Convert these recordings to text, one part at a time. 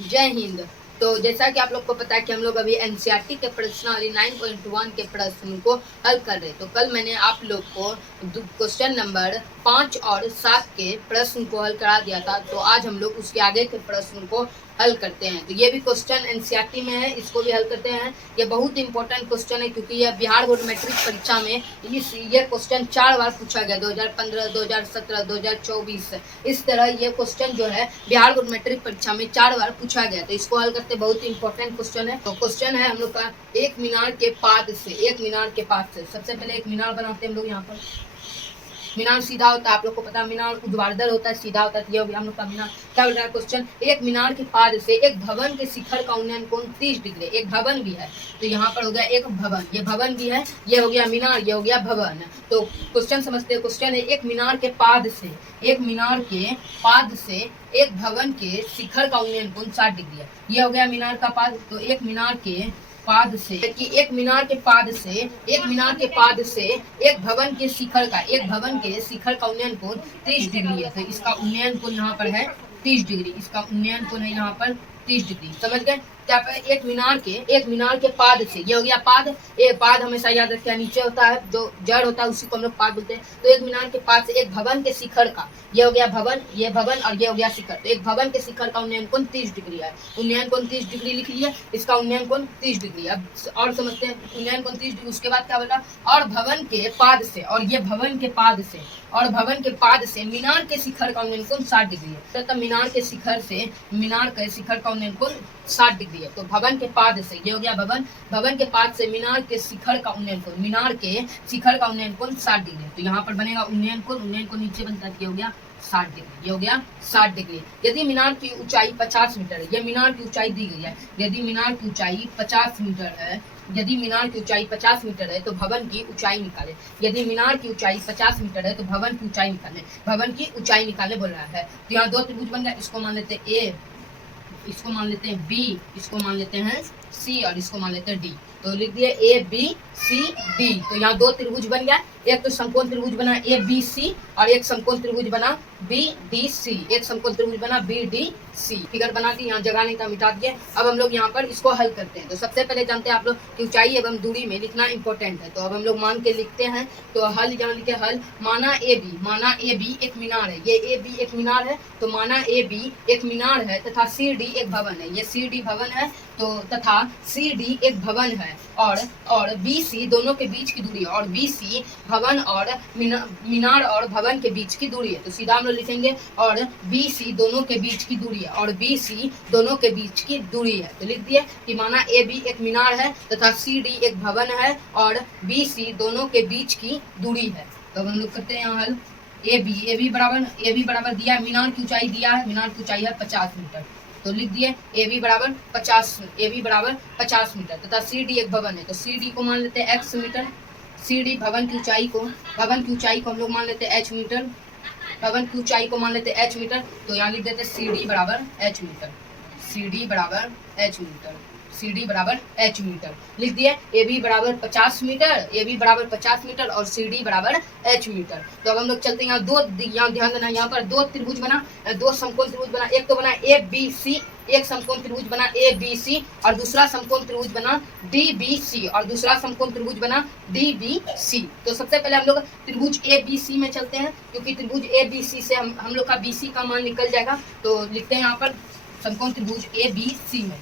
जय हिंद। तो जैसा कि आप लोग को पता है कि हम लोग अभी एनसीईआरटी के प्रश्नावली 9.1 के प्रश्न को हल कर रहे हैं। तो कल मैंने आप लोग को क्वेश्चन नंबर 5 और 7 के प्रश्न को हल करा दिया था। तो आज हम लोग उसके आगे के प्रश्न को हल करते हैं। तो ये भी क्वेश्चन एनसीईआरटी में है, इसको भी हल करते हैं। ये बहुत इंपॉर्टेंट क्वेश्चन है क्योंकि यह बिहार बोर्ड मैट्रिक परीक्षा में ये क्वेश्चन 4 बार पूछा गया, 2015, 2017, 2024। इस तरह ये क्वेश्चन जो है बिहार बोर्ड मैट्रिक परीक्षा में 4 बार पूछा गया। तो इसको हल करते बहुत इंपॉर्टेंट क्वेश्चन है। तो क्वेश्चन है हम लोग का एक मीनार के पाद से। सबसे पहले एक मीनार बनाते हैं हम लोग। यहाँ पर मीनार सीधा होता है, आप लोग को पता है। मीनार ऊर्ध्वाधर होता है, सीधा होता है। ये हो गया हम लोग का मीनार। क्या बोल रहा है क्वेश्चन? एक मीनार के पाद से एक भवन के शिखर का उन्नयन कोण 30 डिग्री। एक भवन भी है, तो यहाँ पर हो गया एक भवन, ये भवन भी है, ये हो गया मीनार, ये हो गया भवन। तो क्वेश्चन समझते हैं। क्वेश्चन है एक मीनार के पाद से एक भवन के शिखर का उन्नयन कोण 60 डिग्री है। ये हो गया मीनार का पाद। तो एक मीनार के पाद से एक भवन के शिखर का उन्नयन कोण 30 डिग्री है। तो इसका उन्नयन कोण यहाँ पर है 30 डिग्री। इसका उन्नयन कोण है यहाँ पर 30 डिग्री। समझ गए? क्या एक मीनार के पाद से, ये हो गया पाद। ये पाद हमेशा याद रखिए नीचे होता है, जो जड़ होता है उसी को हम लोग पाद बोलते हैं। तो एक मीनार के पाद से एक भवन के शिखर का, ये हो गया भवन, ये भवन और ये हो गया शिखर। तो एक भवन के शिखर का उन्नयन कोण 30 डिग्री है। उन्नयन कोण 30 डिग्री लिख लिया, इसका उन्नयन कोण 30 डिग्री। अब और समझते हैं उन्नयन कोण 30 डिग्री। उसके बाद क्या बोला? और भवन के पाद से, और ये भवन के पाद से मीनार के शिखर का उन्नयन कोण 60 डिग्री है। तो मीनार के शिखर का उन्नयन कोण 60 डिग्री है। तो भवन के पाद से, ये हो गया भवन के पाद से मीनार के शिखर का उन्नयन कोण 60 डिग्री। तो यहाँ पर बनेगा उन्नयन कोण नीचे बनता है, ये हो गया 60 डिग्री। ये हो गया 60 डिग्री। यदि मीनार की ऊंचाई 50 मीटर है, ये मीनार की ऊंचाई दी गई है। यदि मीनार की ऊंचाई 50 मीटर है तो भवन की ऊंचाई निकाले। यदि मीनार की ऊंचाई 50 मीटर है तो भवन की ऊंचाई निकाले बोल रहा है। तो यहाँ दो त्रिभुज बन गया। इसको मान लेते हैं ए, इसको मान लेते हैं बी, इसको मान लेते हैं सी और इसको मान लेते हैं डी। तो लिख दिए ए बी सी डी। तो यहाँ दो त्रिभुज बन गया। एक तो समकोण त्रिभुज बना ए बी सी और एक समकोण त्रिभुज बना बी डी सी। फिगर बना दी, यहाँ जगह नहीं था, मिटा दिए। अब हम लोग यहाँ पर इसको हल करते हैं। तो सबसे पहले जानते हैं आप लोग कि ऊंचाई एवं दूरी में लिखना इंपॉर्टेंट है। तो अब हम लोग मान के लिखते हैं। तो हल यहाँ लिखे हल, माना ए बी एक मीनार है। ये ए बी एक मीनार है, तो माना ए बी एक मीनार है तथा सी डी एक भवन है। ये सी डी भवन है, तो तथा सी डी एक भवन है और बी सी दोनों के बीच की दूरी है। और बी सी भवन और मीनार और भवन के बीच की दूरी है। तो सीधा हम लोग लिखेंगे और बी सी दोनों के बीच की दूरी है। तो लिख दिए कि माना ए बी एक मीनार है तथा सी डी एक भवन है और बी सी दोनों के बीच की दूरी है। तो हम लोग करते हैं यहाँ हल। ए बी बराबर दिया, मीनार की ऊंचाई दिया है, मीनार की ऊंचाई है 50 मीटर। तो लिख दिए ए बी बराबर 50 मीटर तथा सी डी एक भवन है। तो सी डी को मान लेते हैं x मीटर। सी डी भवन की ऊंचाई को हम लोग मान लेते हैं h मीटर। तो यहाँ लिख देते हैं सी डी बराबर h मीटर। लिख दिए ए बी बराबर 50 मीटर और सी डी बराबर h मीटर। तो अब हम लोग चलते हैं यहाँ ध्यान देना, यहाँ पर दो त्रिभुज बना, दो समकोण त्रिभुज बना। एक तो बना ए बी सी, एक समकोण त्रिभुज बना ए बी सी और दूसरा समकोण त्रिभुज बना डी बी सी तो सबसे पहले हम लोग त्रिभुज ए बी सी में चलते हैं, क्योंकि त्रिभुज ए बी सी से हम लोग का बी सी का मान निकल जाएगा। तो लिखते हैं यहाँ पर समकोण त्रिभुज ए बी सी में,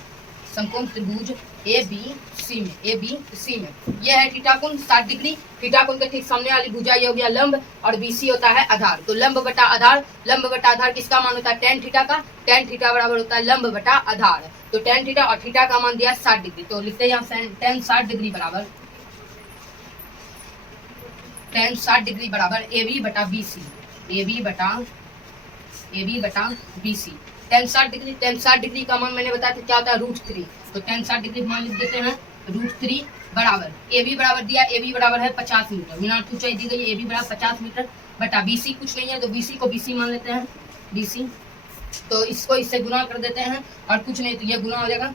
यह है थीटा कोण 60 डिग्री। थीटा कोण के ठीक सामने वाली भुजा ये हो गया लंब और बीसी होता है आधार। तो लंब बटा आधार किसका मान होता है? tan थीटा का। tan थीटा बराबर होता है लंब बटा आधार। तो tan थीटा और थीटा का मान दिया 60 डिग्री। तो लिखते हैं यहाँ tan 60 डिग्री बराबर ए बी बटा बी सी। tan 60 डिग्री का मान मैंने बताया था क्या होता है? √3। तो tan 60 डिग्री मान लिख देते हैं √3 बराबर ए बी बराबर दिया, ए बी बराबर है 50 मीटर। मीनार की ऊंचाई दी गई है, ए बी बराबर 50 मीटर बटा बी सी कुछ नहीं है, तो बी सी को बी सी मान लेते हैं बी सी। तो इसको इससे गुना कर देते हैं और कुछ नहीं तो ये गुना हो जाएगा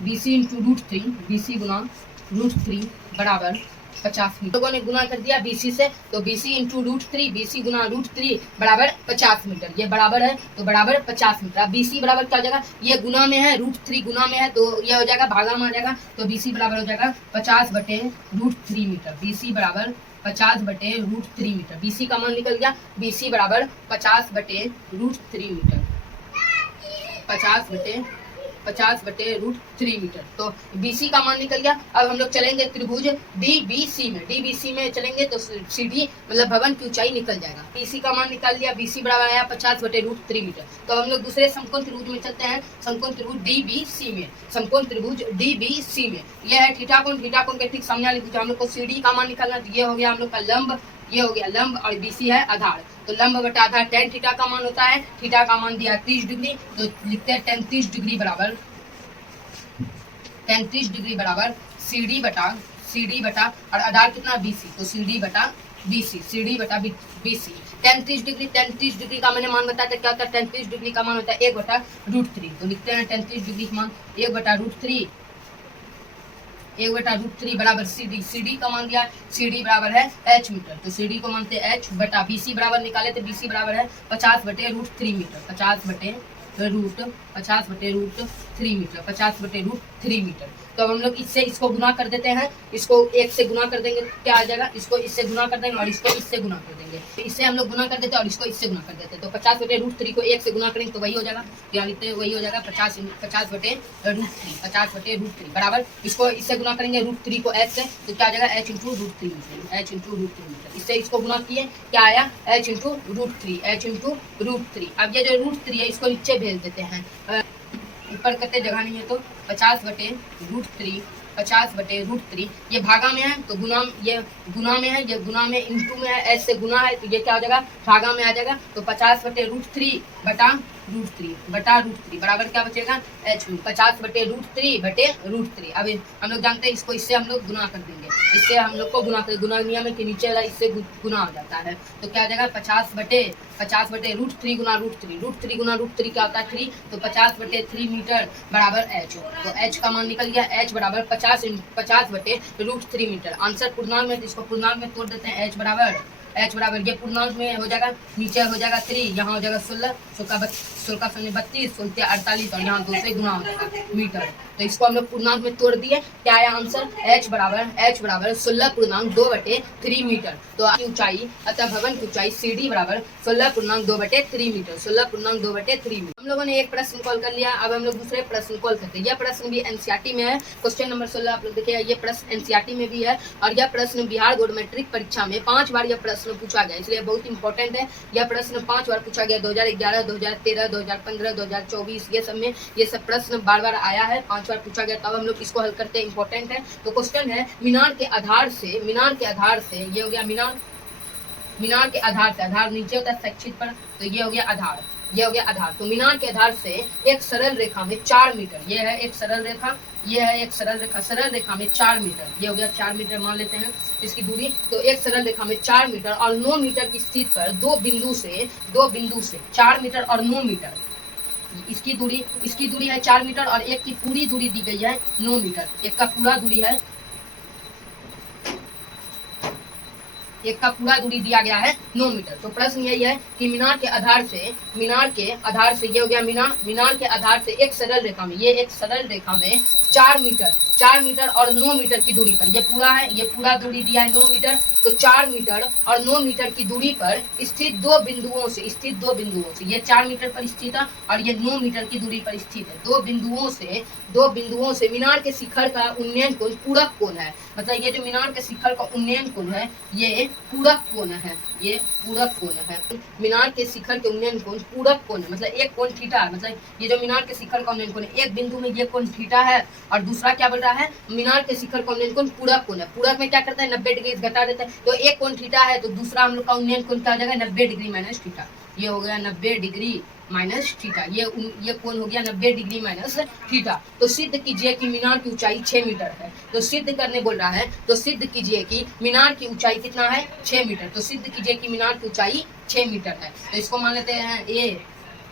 B C into √3, B C गुना √3 बराबर 50 मीटर। लोगों ने गुना कर दिया BC से, तो BC इंटू √3, BC गुना √3 बराबर 50 मीटर। ये बराबर है तो बराबर 50 मीटर। अब BC बराबर क्या हो जाएगा, ये गुना में है, √3 गुना में है, तो ये हो जाएगा भागा में आ जाएगा, तो BC बराबर हो जाएगा 50/√3 मीटर। BC बराबर 50/√3 मीटर। BC का मान निकल गया, BC बराबर 50/√3 मीटर। 50/√3 मीटर। तो BC का मान निकल गया। अब हम लोग चलेंगे त्रिभुज DBC में। DBC में चलेंगे तो CD मतलब भवन की ऊंचाई निकल जाएगा। BC का मान निकाल लिया, BC बराबर आया 50/√3 मीटर। तो हम लोग दूसरे समकोण त्रिभुज में चलते हैं, समकोण त्रिभुज DBC में। समकोण त्रिभुज DBC में यह है थीटा कोण। थीटा कोण के ठीक सामने वाले त्रिभुज हम लोग को CD का मान निकालना, तो ये हो गया हम लोग का लंब, ये हो गया लंब, और BC है आधार। तो लंब बटा आधार tan थीटा का मान होता है। थीटा का मान दिया 30 डिग्री, तो लिखते हैं tan 30 डिग्री बराबर CD बटा और आधार कितना BC, तो CD बटा BC। tan 30 डिग्री का मैंने मान बताया था, क्या होता है tan 30 डिग्री का मान होता है 1/√3। तो लिखते हैं tan 30 डिग्री का मान 1/√3 बराबर CD का मान दिया, CD बराबर है H मीटर। तो CD को मानते हैं H बटा BC बराबर निकाले, तो BC बराबर है 50/√3 मीटर। 50/√3 मीटर। तो अब हम लोग इससे इसको गुना कर देते हैं, इसको 1 से गुना कर देंगे, क्या आ जाएगा, इसको इससे गुना कर देंगे और इसको इससे गुना कर देंगे। तो इससे हम लोग गुना कर देते हैं और इसको इससे गुना कर देते हैं। तो 50/√3 को 1 से गुना करेंगे तो वही हो जाएगा, क्या लिखते हैं, वही हो जाएगा 50/√3 बराबर। इसको इससे गुना करेंगे √3 को H से, तो क्या आ जाएगा H इंटू √3 मीटर। इससे इसको गुना किए, क्या आया H इंटू √3। अब ये जो √3 है इसको नीचे भेज देते हैं, ऊपर करते जगह नहीं है, तो 50/√3 ये भागा में है, तो गुना, ये गुना में है, ये गुना में, इंटू में है, ऐसे गुना है, तो ये क्या हो जाएगा भागा में आ जाएगा। तो 50/√3 बटा √3 बराबर क्या बचेगा H। 50/√3 अब हम लोग जानते हैं इसको इससे हम लोग गुना कर देंगे, इससे हम लोग को गुना नियम है कि नीचे वाला इससे गुना हो जाता है। तो क्या हो जाएगा 50/√3 गुना √3 गुना √3 क्या होता है 3, तो 50/3 मीटर बराबर H। तो H का मान निकल गया, H बराबर 50/√3 मीटर। आंसर पूर्णांक में, तो इसको पूर्णांक में तोड़ देते हैं। H बराबर ये पूर्णांक में हो जाएगा, नीचे हो जाएगा 3, यहाँ हो जाएगा 16, 16 32, 16 48, और यहाँ 2 से गुना हो जाएगा मीटर। तो इसको हम लोग पूर्णांक में तोड़ दिए, क्या आया आंसर H बराबर 16.2/3 मीटर। तो ऊंचाई, अतः भवन की ऊंचाई CD बराबर 16.2/3 मीटर। 16.2/3 मीटर। हम लोगों ने एक प्रश्न कॉल कर लिया, अब हम लोग दूसरे प्रश्न कॉल करते हैं। यह प्रश्न भी NCERT में है, क्वेश्चन नंबर 16 आप लोग देखिए, ये प्रश्न NCERT में भी है, और यह प्रश्न बिहार बोर्ड मैट्रिक परीक्षा में 5 बार यह प्रश्न पूछा गया, इसलिए बहुत इंपॉर्टेंट है। यह प्रश्न 5 बार पूछा गया, 2011, 2013, 2015, 2024, ये सब में ये सब प्रश्न बार बार आया है, 5 बार पूछा गया। तब हम लोग इसको हल करते हैं, इंपॉर्टेंट है। तो क्वेश्चन है, मीनार के आधार से ये हो गया मीनार के आधार से, आधार नीचे होता है सेक्शित पर, तो ये हो गया आधार, तो मीनार के आधार से एक सरल रेखा में 4 मीटर, ये है एक सरल रेखा, सरल रेखा में 4 मीटर, ये हो गया 4 मीटर मान लेते हैं इसकी दूरी। तो एक सरल रेखा में 4 मीटर और 9 मीटर की स्थिति पर दो बिंदु से 4 मीटर और 9 मीटर इसकी दूरी है 4 मीटर, और एक की पूरी दूरी दी गई है 9 मीटर, एक का पूरा दिया गया है 9 मीटर। तो प्रश्न यही है कि मीनार के आधार से ये हो गया मीनार के आधार से एक सरल रेखा में, ये एक सरल रेखा में 4 मीटर और 9 मीटर की दूरी पर, ये पूरा दूरी दिया है 9 मीटर, तो 4 मीटर और 9 मीटर की दूरी पर स्थित दो बिंदुओं से, ये 4 मीटर पर स्थित है और ये 9 मीटर की दूरी पर स्थित है। दो बिंदुओं से मीनार के शिखर का उन्नयन कोण पूरक कोण है, मतलब ये जो मीनार के शिखर का उन्नयन कोण है ये पूरक कोण है, मीनार के शिखर के उन्नयन कोण पूरक कोण है, मतलब एक कोण थीटा है, मतलब ये जो मीनार के शिखर का उन्नयन कोण है, एक बिंदु में ये कोण थीटा है और दूसरा क्या बोल रहा है, मीनार के शिखर का उन्नयन कोण पूरक कोण है। पूरक में क्या करता है 90 डिग्री घटा देता है, तो एक कोण थीटा है तो दूसरा हम लोग का उन्नयन कोण क्या हो जाएगा 90 डिग्री माइनस थीटा, ये हो गया 90 डिग्री माइनस थीटा, ये कोण हो गया 90 डिग्री माइनस थीटा। तो सिद्ध कीजिए कि मीनार की ऊंचाई 6 मीटर है, तो सिद्ध करने बोल रहा है, तो सिद्ध कीजिए कि मीनार की ऊंचाई कितना है 6 मीटर, तो सिद्ध कीजिए कि मीनार की ऊंचाई 6 मीटर है। तो इसको मान लेते हैं A,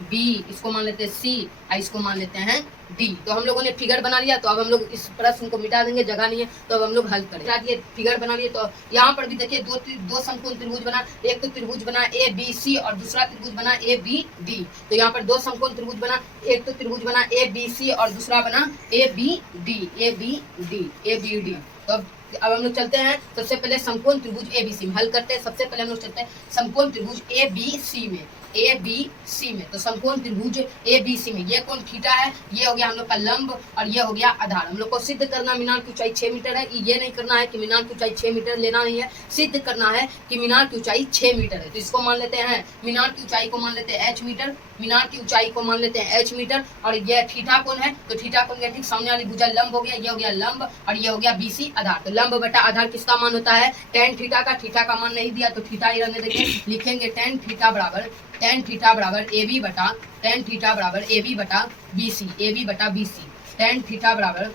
बी, इसको मान लेते हैं सी और इसको मान लेते हैं डी। तो हम लोगों ने फिगर बना लिया, तो अब हम लोग इस प्रश्न को मिटा देंगे, जगह नहीं है तो अब हम लोग हल करें। फिगर बना लिए, तो यहाँ पर भी देखिए दो समकोण त्रिभुज बना, एक तो त्रिभुज बना ए बी सी और दूसरा त्रिभुज बना ए बी डी। तो यहाँ पर दो समकोण त्रिभुज बना, एक तो त्रिभुज बना ए बी सी और दूसरा बना A B D, A B D, A B D. तो अब हम लोग चलते हैं सबसे पहले समकोण त्रिभुज ए बी सी में हल करते हैं। सबसे पहले हम लोग चलते हैं समकोण त्रिभुज ए बी सी में, ए बी सी में। तो समकोण त्रिभुज ए बी सी में ये कोण थीटा है, ये हो गया हम लोग का लंब और ये हो गया आधार। हम लोग को सिद्ध करना मीनार की ऊंचाई 6 मीटर है। ये नहीं करना है कि मीनार की ऊंचाई 6 मीटर लेना नहीं है, सिद्ध करना है कि मीनार की ऊंचाई 6 मीटर है। तो इसको मान लेते हैं, मीनार की ऊंचाई को मान लेते हैं h मीटर, मीनार की ऊंचाई को मान लेते हैं h मीटर। और ये थीटा कोण है, तो थीटा कोण के ठीक सामने वाली भुजा लंब हो गया, ये हो गया लंब और ये हो गया BC आधार। तो लंब बटा आधार किसका मान होता है, tan थीटा का। थीटा का मान नहीं दिया तो थीटा ही रहने देंगे, लिखेंगे tan थीटा बराबर AB बटा tan थीटा बराबर AB बटा BC, AB बटा BC। tan थीटा बराबर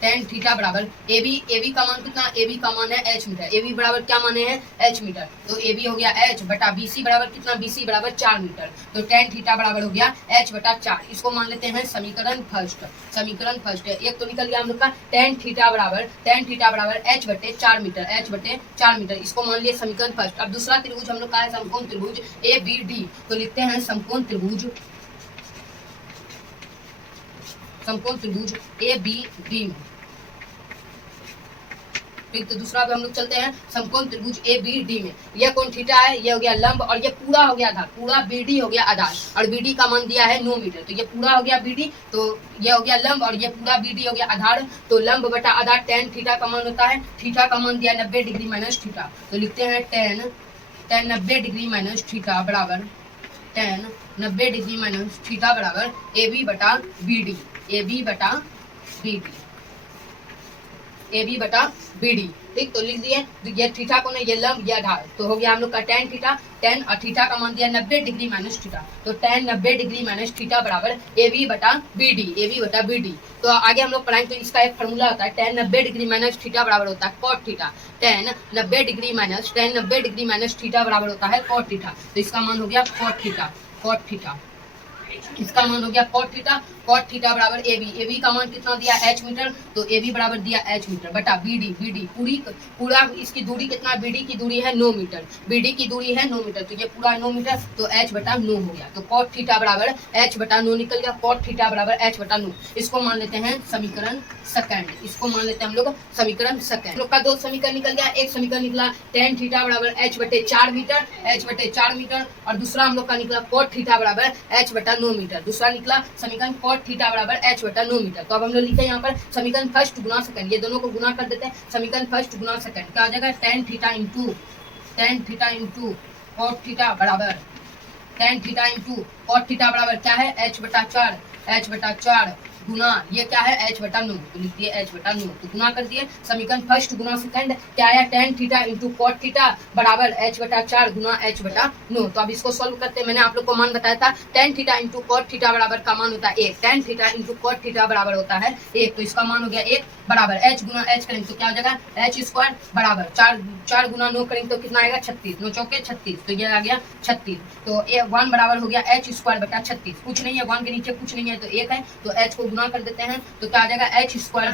AB का मान कितना, AB का मान है h मीटर। AB बराबर क्या माने हैं, h मीटर। तो AB हो गया h बटा BC बराबर कितना, BC बराबर 4 मीटर। तो tan थीटा बराबर हो गया h बटा 4। इसको मान लेते हैं समीकरण फर्स्ट। समीकरण फर्स्ट है, एक तो निकल गया हम लोग का tan थीटा बराबर h बटे 4 मीटर, h बटे 4 मीटर। इसको मान लिए समीकरण फर्स्ट। अब दूसरा त्रिभुज हम लोग का है समकोण त्रिभुज ABD। तो लिखते हैं समकोण त्रिभुज ABD में। ठीक, तो दूसरा पे हम लोग चलते हैं समकोण त्रिभुज ABD में। यह कोण थीटा है, ये हो गया लंब और ये पूरा हो गया आधार, पूरा BD हो गया आधार और BD का मान दिया है 9 मीटर। तो ये पूरा हो गया BD, तो ये हो गया लंब और ये पूरा BD हो गया आधार। तो लंब बटा आधार tan थीटा का मान होता है, थीटा का मान दिया 90 डिग्री माइनस थीटा। तो लिखते हैं tan 90 डिग्री माइनस थीटा बराबर tan 90 डिग्री माइनस थीटा बराबर AB बटा BD, AB बटा BD, AB बटा BD। ठीक, तो लिख दिए। तो ये थीटा कोण है, ये लंब, ये आधार। तो हो गया हम लोग का tan थीटा, tan और थीटा का मान दिया 90 डिग्री माइनस थीटा। तो tan 90 डिग्री माइनस थीटा बराबर AB बटा BD, AB बटा BD। तो आगे हम लोग पढ़ाएंगे, तो इसका एक फॉर्मूला होता है tan 90 डिग्री माइनस थीटा बराबर होता है cot theta. tan 90 degree minus theta बराबर होता है cot थीटा। तो इसका मान हो गया cot थीटा, cot थीटा। इसका मान हो गया cot थीटा बराबर AB का मान कितना दिया h मीटर। तो AB बराबर दिया h मीटर बटा BD पूरा इसकी दूरी कितना, BD की दूरी है 9 मीटर, BD की दूरी है 9 मीटर। तो ये पूरा 9 मीटर, तो h बटा 9 हो गया। तो cot थीटा बराबर h बटा 9 निकल गया, cot थीटा बराबर h बटा 9। इसको मान लेते हैं समीकरण सेकंड, इसको मान लेते हैं हम लोग समीकरण सेकंड। हम लोग का दो समीकरण निकल गया। एक समीकरण निकला tan थीटा बराबर h बटे 4 मीटर और दूसरा हम लोग का निकला cot थीटा बराबर h बटा 9 मीटर। दूसरा निकला समीकरण cot थीटा बराबर h बटा 9 मीटर। तो अब हम लोग लिखे यहाँ पर समीकरण फर्स्ट गुना सेकंड, ये दोनों को गुना कर देते हैं। समीकरण फर्स्ट गुना सेकंड क्या आ जाएगा, tan theta into cot theta बराबर tan theta into cot theta बराबर क्या है, h बटा 4 गुना ये क्या है h बटा 9। तो लिख दिए h बटा 9। तो गुना कर दिए, समीकरण फर्स्ट गुना सेकंड क्या आया, tan theta into cot theta बराबर h बटा 4 गुना h बटा 9। तो अब इसको सॉल्व करते हैं। मैंने आप लोग को मान बताया था tan theta into cot theta बराबर का मान होता है 1, tan theta into cot theta बराबर होता है 1। तो इसका मान हो गया 1 बराबर h गुना h करेंगे तो क्या हो जाएगा, h स्क्वायर बराबर 4 गुना 9 करेंगे तो कितना आएगा 36, 9 चौके 36। तो ये आ गया 36। तो 1 बराबर हो गया h स्क्वायर बटा 36। कुछ नहीं है, 1 के नीचे कुछ नहीं है तो 1 है, तो h को गुना कर देते हैं। तो क्या आ जाएगा h स्क्वायर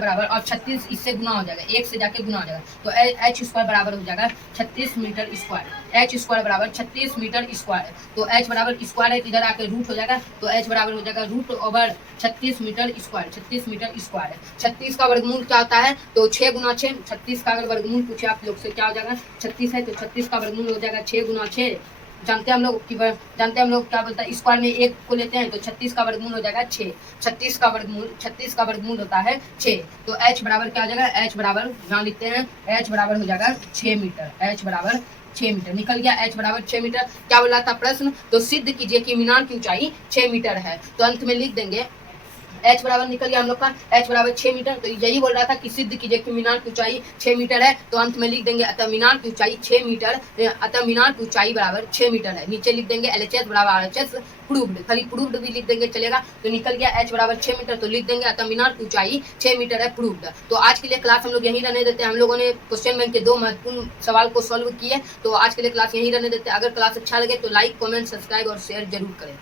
बराबर और 36 इससे गुना हो जाएगा, 1 से जाके गुना हो जाएगा। तो h स्क्वायर बराबर हो जाएगा 36 मीटर स्क्वायर, h स्क्वायर बराबर 36 मीटर स्क्वायर। तो h बराबर स्क्वायर है, इधर आके रूट हो जाएगा। तो h बराबर हो जाएगा root over 36 meter square, 36 meter square है। 36 का वर्गमूल क्या होता है, तो 6 गुना 6। 36 का अगर वर्गमूल पूछे आप लोग से क्या हो जाएगा, 36 है तो 36 का वर्गमूल हो जाएगा 6 गुना 6। जानते हैं हम लोग क्या बोलता है, स्क्वायर में 1 को लेते हैं तो 36 का वर्गमूल हो जाएगा 6। 36 का वर्गमूल होता है 6। तो h बराबर क्या हो जाएगा, h बराबर यहाँ लिखते हैं, h बराबर हो जाएगा 6 मीटर, h बराबर 6 मीटर निकल गया, h बराबर 6 मीटर। क्या बोला था प्रश्न, तो सिद्ध कीजिए कि मीनार की ऊंचाई 6 मीटर है। तो अंत में लिख देंगे एच बराबर निकल गया हम लोग का, एच बराबर 6 मीटर। तो यही बोल रहा था कि सिद्ध कीजिए कि मीनार की ऊंचाई 6 मीटर है। तो अंत में लिख देंगे अतः मीनार की ऊंचाई 6 मीटर, अतः मीनार की ऊंचाई बराबर 6 मीटर है। नीचे लिख देंगे LHS बराबर RHS प्रूव्ड, खाली प्रूव्ड भी लिख देंगे चलेगा। तो निकल गया एच बराबर 6 मीटर, तो लिख देंगे अतः मीनार की ऊंचाई 6 मीटर है, प्रूव्ड। तो आज के लिए क्लास हम लोग यहीं रहने देते हैं। हम लोगों ने क्वेश्चन बैंक के 2 महत्वपूर्ण सवाल को सॉल्व किए, तो आज के लिए क्लास यहीं रहने देते हैं। अगर क्लास अच्छा लगे तो लाइक, कमेंट, सब्सक्राइब और शेयर जरूर करें।